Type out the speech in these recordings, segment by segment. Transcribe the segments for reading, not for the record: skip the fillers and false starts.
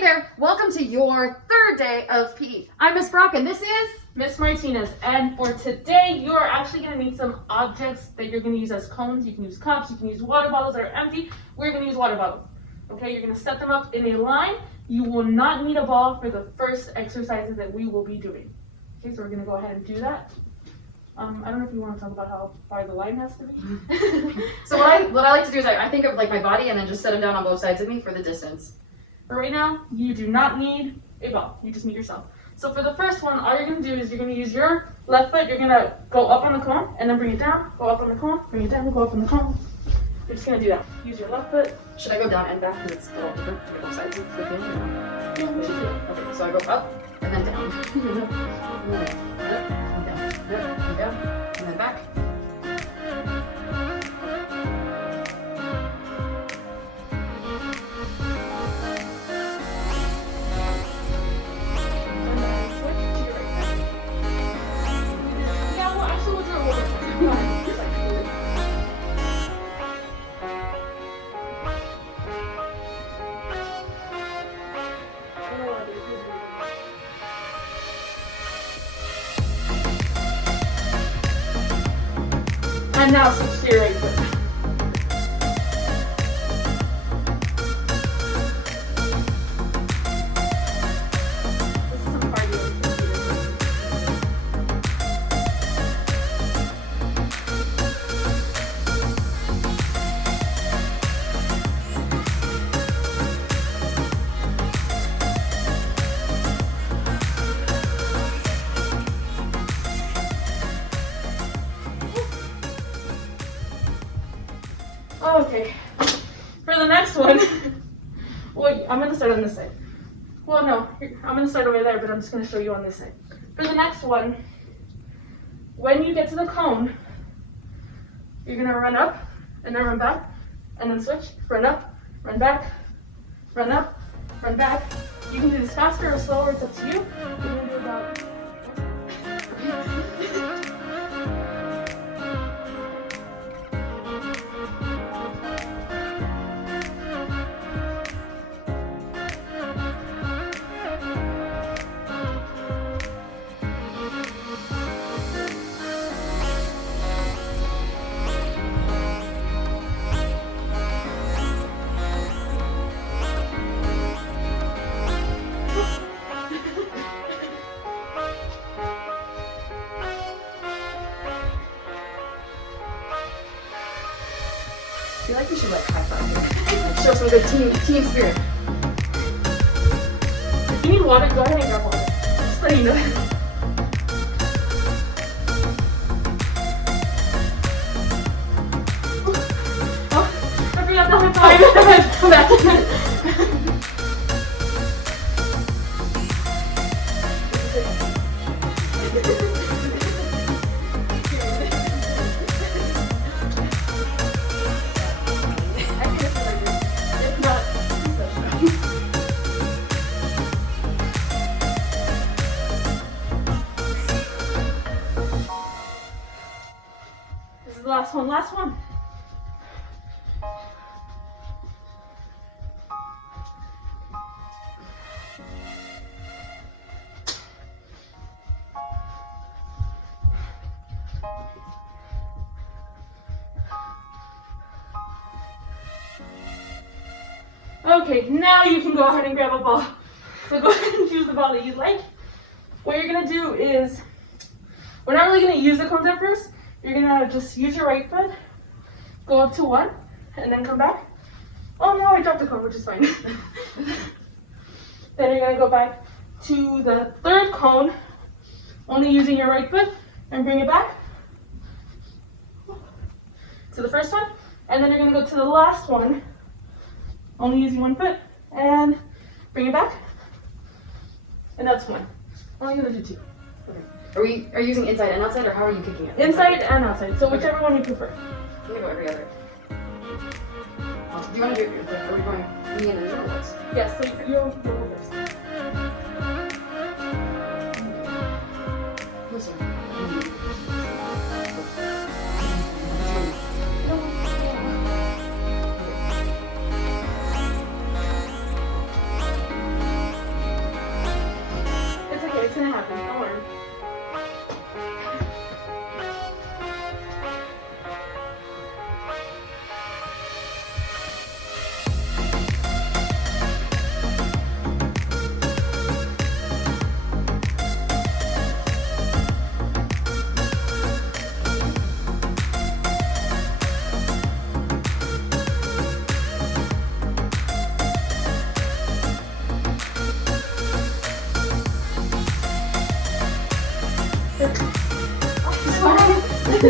Hey there, welcome to your third day of PE. I'm Miss Brock and this is Miss Martinez, and for today you're actually going to need some objects that you're going to use as cones. You can use cups, you can use water bottles that are empty. We're going to use water bottles. Okay, you're going to set them up in a line. You will not need a ball for the first exercises that we will be doing. Okay, so we're going to go ahead and do that. I don't know if you want to talk about how far the line has to be. So what I like to do is I think of like my body and then just set them down on both sides of me for the distance. But right now, you do not need a ball. You just need yourself. So for the first one, all you're going to do is you're going to use your left foot. You're going to go up on the cone and then bring it down. Go up on the cone, bring it down, go up on the cone. You're just going to do that. Use your left foot. Should I go down and back because it's a little different? Like both sides of the thing, or no? Yeah, we should do it. Okay, so I go up and then down. And down, and then back. And now switch to your right foot. This is some cardio. Okay, for the next one, well, I'm going to start on this side. Well, no, I'm going to start over there, but I'm just going to show you on this side. For the next one, when you get to the cone, you're going to run up, and then run back, and then switch, run up, run back, run up, run back. You can do this faster or slower, it's up to you. We're going to do about... I feel like we should like high five. Like show some good team spirit. If you need water, go ahead and grab water. Just letting you know. Oh, I forgot the high five. Come back. Last one. Okay, now you can go ahead and grab a ball. So go ahead and choose the ball that you like. What you're gonna do is, we're not really gonna use the cones at first. You're gonna just use your right foot, go up to one, and then come back. Oh no, I dropped the cone, which is fine. Then you're gonna go back to the third cone, only using your right foot, and bring it back to the first one. And then you're gonna go to the last one, only using one foot, and bring it back. And that's one. Only gonna do two. Okay. Are you using inside and outside, or how are you kicking it? Inside and outside, so whichever one you prefer. I'm gonna go every other. Do you want to do it? Are we going me and then you or what? Yes, so you'll go first. Listen. One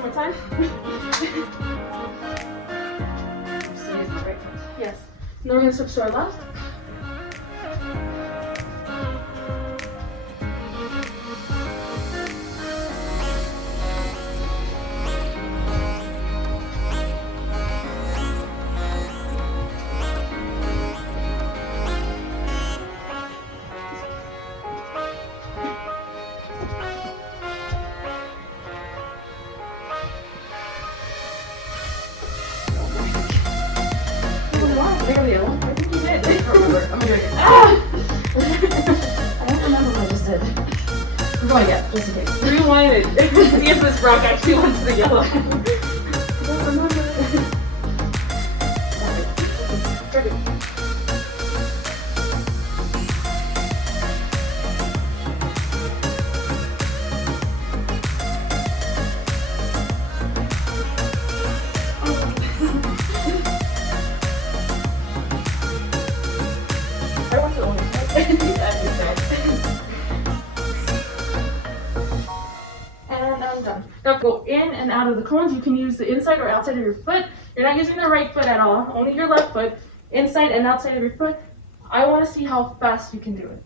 more time. Still using the right foot. Yes. Now we're going to switch to our left. Maybe I think you did. don't remember. I'm gonna do it again. Ah! I don't remember what I just did. I'm going again, just in case. Rewind it. See if this rock actually wants the yellow. I don't remember. I want to own And I'm done. Now go in and out of the cones. You can use the inside or outside of your foot. You're not using the right foot at all, only your left foot, inside and outside of your foot. I want to see how fast you can do it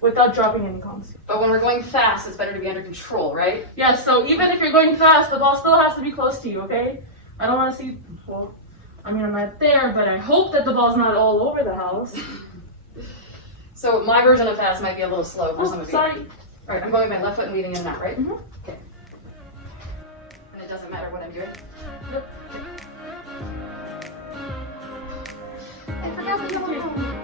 without dropping any cones. But when we're going fast, it's better to be under control, right? Yes, so even if you're going fast, the ball still has to be close to you, okay? I don't want to see, well, I mean, I'm not there, but I hope that the ball's not all over the house. So my version of fast might be a little slow for some Oh, of you. sorry. All right, I'm going with my left foot and leaving in and out, right? Mm-hmm. Okay. And it doesn't matter what I'm doing. Yep. I forgot the yellow cone.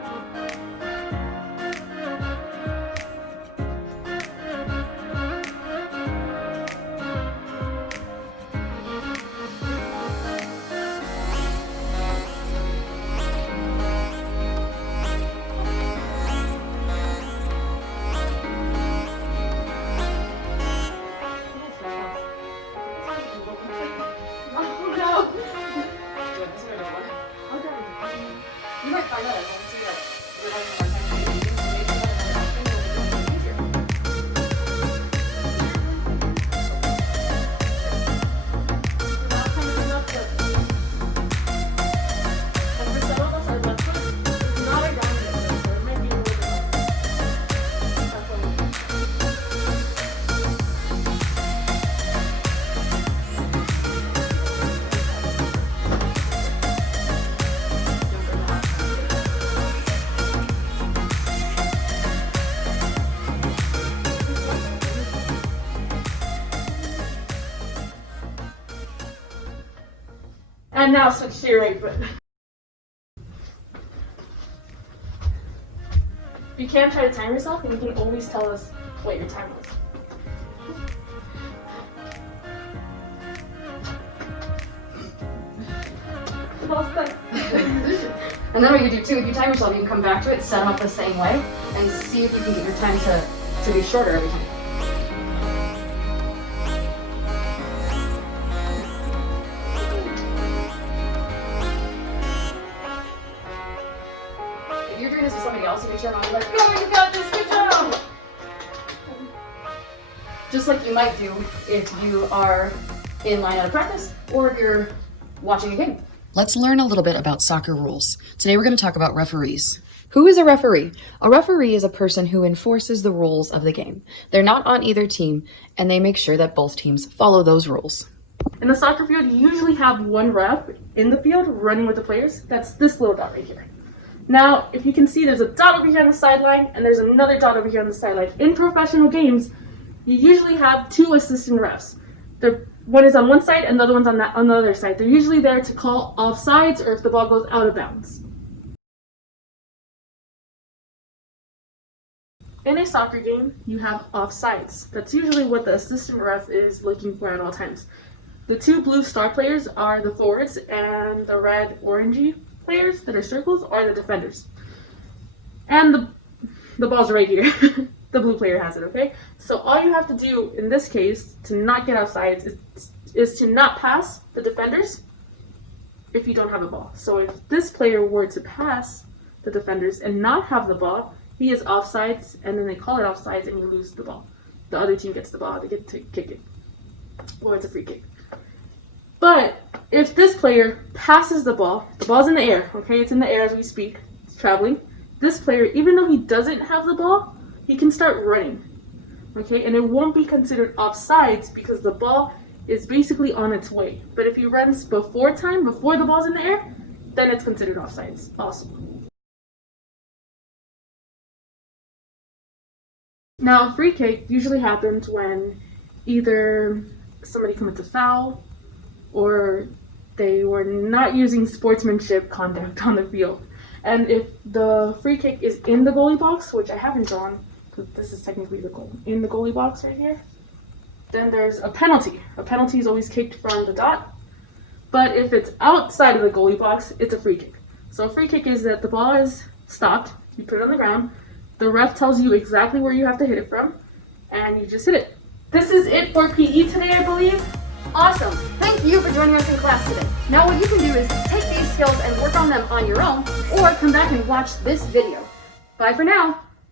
Oh, no. You might find out once you get you're having a hard time doing things, so maybe you have to easier. Not kind of enough foot. And for some of us, our left foot is not our dominant foot, so it might be a little bit hard. That's what we do. And now switch to your right foot. You can try to time yourself, and you can always tell us what your time was. Well done. And then what you do too, if you time yourself, you can come back to it, set them up the same way, and see if you can get your time to be shorter every time. If you're doing this with somebody else, you can cheer them on and be like, "Go, you got this, good job!" Just like you might do if you are in line at a practice, or if you're watching a game. Let's learn a little bit about soccer rules. Today we're going to talk about referees. Who is a referee? A referee is a person who enforces the rules of the game. They're not on either team, and they make sure that both teams follow those rules. In the soccer field, you usually have one ref in the field running with the players. That's this little dot right here. Now, if you can see, there's a dot over here on the sideline, and there's another dot over here on the sideline. In professional games, you usually have two assistant refs. One is on one side, and the other one's on the other side. They're usually there to call offsides or if the ball goes out of bounds. In a soccer game, you have offsides. That's usually what the assistant ref is looking for at all times. The two blue star players are the forwards, and the red orangey players that are circles are the defenders. and the ball's right here. The blue player has it, okay? So all you have to do in this case to not get offsides is to not pass the defenders if you don't have a ball. So if this player were to pass the defenders and not have the ball, he is offsides, and then they call it offsides and you lose the ball. The other team gets the ball, they get to kick it. Or it's a free kick. But if this player passes the ball's in the air, okay? It's in the air as we speak. It's traveling. This player, even though he doesn't have the ball, he can start running, okay? And it won't be considered offsides because the ball is basically on its way. But if he runs before time, before the ball's in the air, then it's considered offsides also. Now, a free kick usually happens when either somebody commits a foul or they were not using sportsmanship conduct on the field. And if the free kick is in the goalie box, which I haven't drawn, because this is technically the goal, in the goalie box right here, then there's a penalty. A penalty is always kicked from the dot. But if it's outside of the goalie box, it's a free kick. So a free kick is that the ball is stopped, you put it on the ground, the ref tells you exactly where you have to hit it from, and you just hit it. This is it for PE today, I believe. Awesome. Thank you for joining us in class today. Now what you can do is take these skills and work on them on your own, or come back and watch this video. Bye for now.